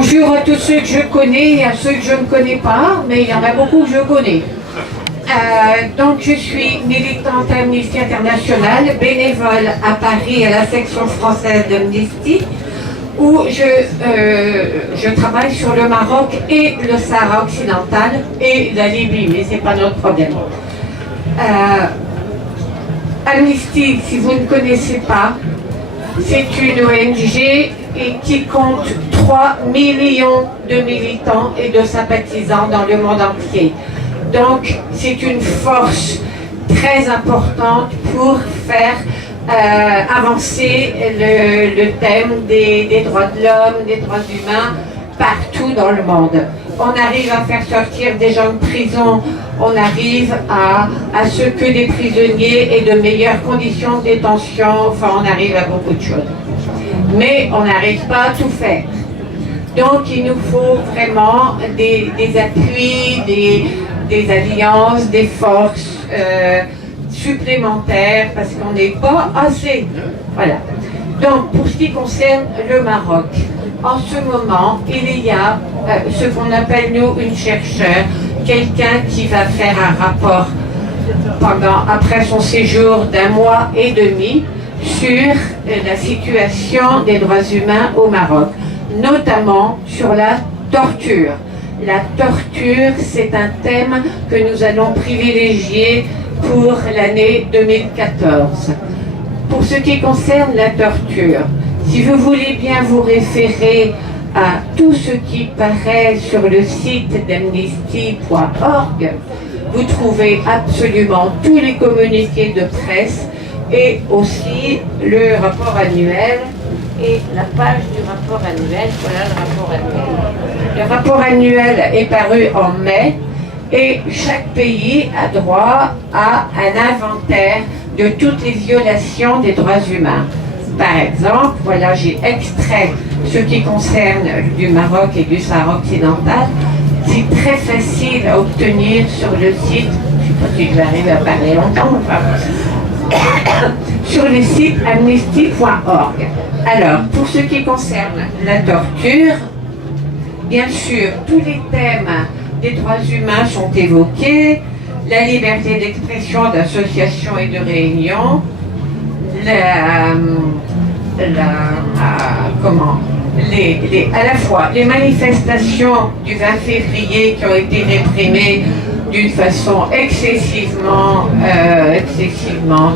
Bonjour à tous ceux que je connais et à ceux que je ne connais pas, mais il y en a beaucoup que je connais. Donc je suis militante Amnesty International, bénévole à Paris à la section française d'Amnesty, où je travaille sur le Maroc et le Sahara occidental et la Libye, mais ce n'est pas notre problème. Amnesty, si vous ne connaissez pas, c'est une ONG et qui compte 3 millions de militants et de sympathisants dans le monde entier. Donc c'est une force très importante pour faire avancer le thème des droits de l'homme, des droits humains partout dans le monde. On arrive à faire sortir des gens de prison, on arrive à ce que les prisonniers aient de meilleures conditions de détention, enfin on arrive à beaucoup de choses. Mais on n'arrive pas à tout faire. Donc il nous faut vraiment des appuis, des alliances, des forces supplémentaires, parce qu'on n'est pas assez. Voilà. Donc pour ce qui concerne le Maroc, en ce moment, il y a ce qu'on appelle nous une chercheure, quelqu'un qui va faire un rapport après son séjour d'1 mois et demi sur la situation des droits humains au Maroc, notamment sur la torture. La torture, c'est un thème que nous allons privilégier pour l'année 2014. Pour ce qui concerne la torture, si vous voulez bien vous référer à tout ce qui paraît sur le site d'amnesty.org, vous trouvez absolument tous les communiqués de presse et aussi le rapport annuel et la page du rapport annuel. Voilà le rapport annuel. Le rapport annuel est paru en mai et chaque pays a droit à un inventaire de toutes les violations des droits humains. Par exemple, voilà, j'ai extrait ce qui concerne du Maroc et du Sahara occidental. C'est très facile à obtenir sur le site, je ne sais pas si je vais arriver à parler longtemps, enfin, sur le site amnesty.org. Alors, pour ce qui concerne la torture, bien sûr, tous les thèmes des droits humains sont évoqués, la liberté d'expression, d'association et de réunion, à la fois les manifestations du 20 février qui ont été réprimées d'une façon excessivement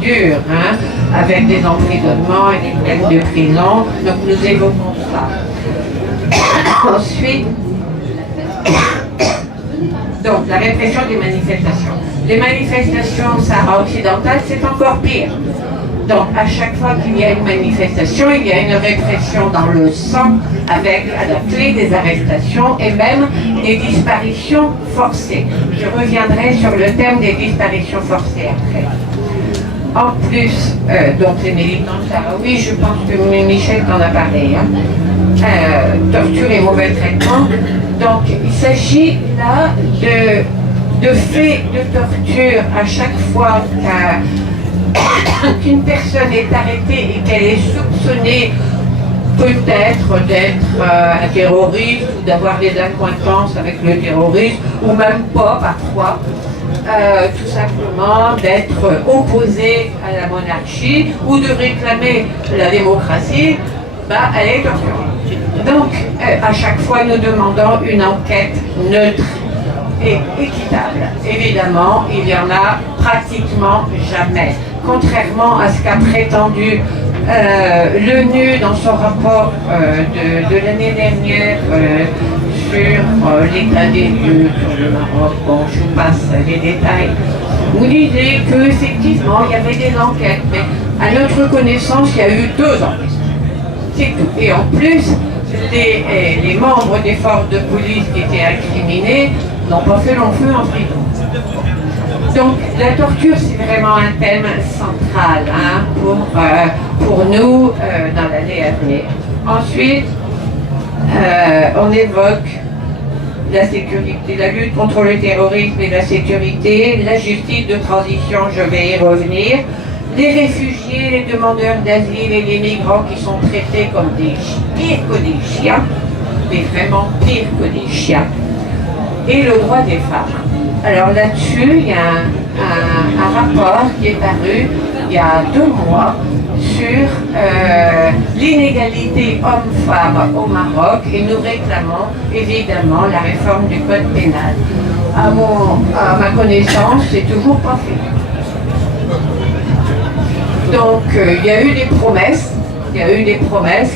dure, hein, avec des emprisonnements et des peines de prison. Donc nous évoquons ça. Ensuite, donc la répression des manifestations. Les manifestations au Sahara occidental, c'est encore pire. Donc à chaque fois qu'il y a une manifestation, il y a une répression dans le sang avec à la clé des arrestations et même des disparitions forcées. Je reviendrai sur le thème des disparitions forcées après. En plus, donc les militants sahraouis, je pense que Michel t'en a parlé, hein, torture et mauvais traitement. Donc il s'agit là de faits de torture à chaque fois qu'une personne est arrêtée et qu'elle est soupçonnée peut-être d'être un terroriste ou d'avoir des accointances avec le terrorisme, ou même pas parfois, tout simplement d'être opposée à la monarchie ou de réclamer la démocratie, elle est torturée. Donc à chaque fois nous demandons une enquête neutre et équitable. Évidemment, il y en a pratiquement jamais. Contrairement à ce qu'a prétendu l'ONU dans son rapport de l'année dernière sur l'état des lieux sur le Maroc, bon, je vous passe les détails, vous disait qu'effectivement il y avait des enquêtes, mais à notre connaissance il y a eu 2 enquêtes. C'est tout. Et en plus, les membres des forces de police qui étaient incriminés n'ont pas fait long feu en prison. Donc la torture, c'est vraiment un thème central, hein, pour nous dans l'année à venir. Ensuite, on évoque la sécurité, la lutte contre le terrorisme et la sécurité, la justice de transition, je vais y revenir, les réfugiés, les demandeurs d'asile et les migrants qui sont traités comme pires que des chiens. mais vraiment pire que des chiens, et le droit des femmes. Alors là-dessus, il y a un rapport qui est paru il y a 2 mois sur l'inégalité homme-femme au Maroc, et nous réclamons évidemment la réforme du code pénal. À ma connaissance, c'est toujours pas fait. Donc il y a eu des promesses,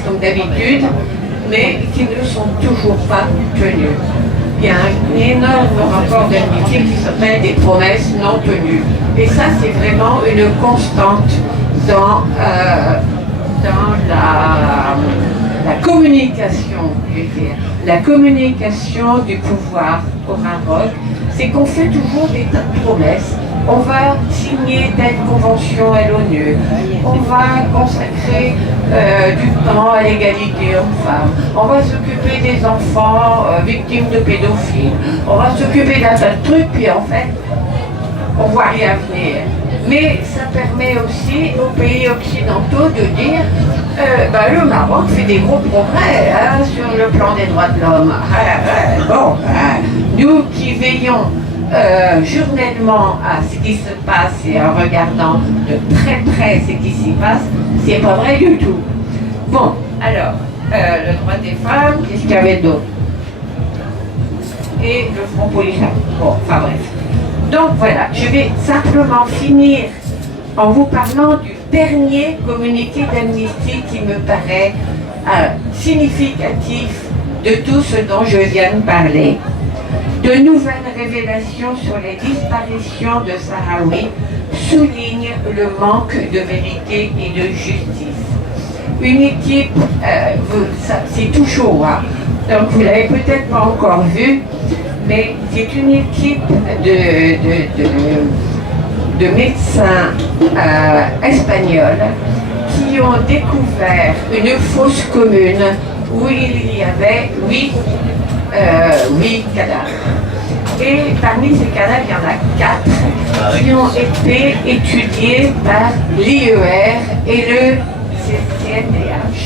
comme d'habitude, mais qui ne sont toujours pas tenues. Il y a un énorme rapport d'amitié qui s'appelle des promesses non tenues. Et ça, c'est vraiment une constante dans la communication, je veux dire. La communication du pouvoir au Maroc, c'est qu'on fait toujours des tas de promesses. On va signer telle convention à l'ONU, on va consacrer du temps à l'égalité homme-femme, on va s'occuper des enfants victimes de pédophiles, on va s'occuper d'un tas de trucs, puis en fait, on voit rien venir. Mais ça permet aussi aux pays occidentaux de dire le Maroc fait des gros progrès sur le plan des droits de l'homme. Nous qui veillons journellement à ce qui se passe et en regardant de très près ce qui s'y passe, c'est pas vrai du tout. Bon, alors, le droit des femmes, qu'est-ce qu'il y avait d'autre? Et le Front Polisario. Bon, enfin bref. Donc voilà, je vais simplement finir en vous parlant du dernier communiqué d'Amnesty qui me paraît significatif de tout ce dont je viens de parler. De nouvelles révélations sur les disparitions de Sahraouis soulignent le manque de vérité et de justice. Une équipe, c'est tout chaud, hein, donc vous ne l'avez peut-être pas encore vu, mais c'est une équipe de médecins espagnols qui ont découvert une fosse commune où il y avait 8 cadavres. Et parmi ces cadavres, il y en a 4 qui ont été étudiés par l'IER et le CNDH,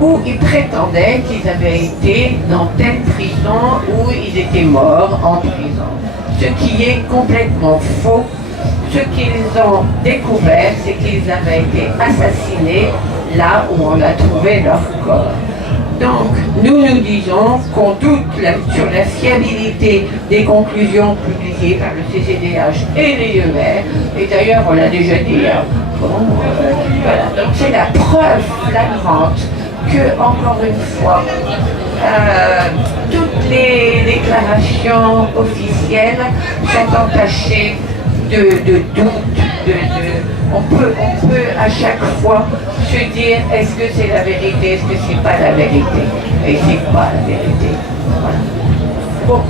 où ils prétendaient qu'ils avaient été dans telle prison où ils étaient morts en prison. Ce qui est complètement faux. Ce qu'ils ont découvert, c'est qu'ils avaient été assassinés là où on a trouvé leur corps. Donc, nous disons qu'on doute sur la fiabilité des conclusions publiées par le CCDH et l'IER, et d'ailleurs, on l'a déjà dit, voilà. Donc c'est la preuve flagrante que, encore une fois, toutes les déclarations officielles sont entachées de doute, on peut à chaque fois se dire est-ce que c'est la vérité, est-ce que c'est pas la vérité, et c'est pas la vérité. Voilà. Bon.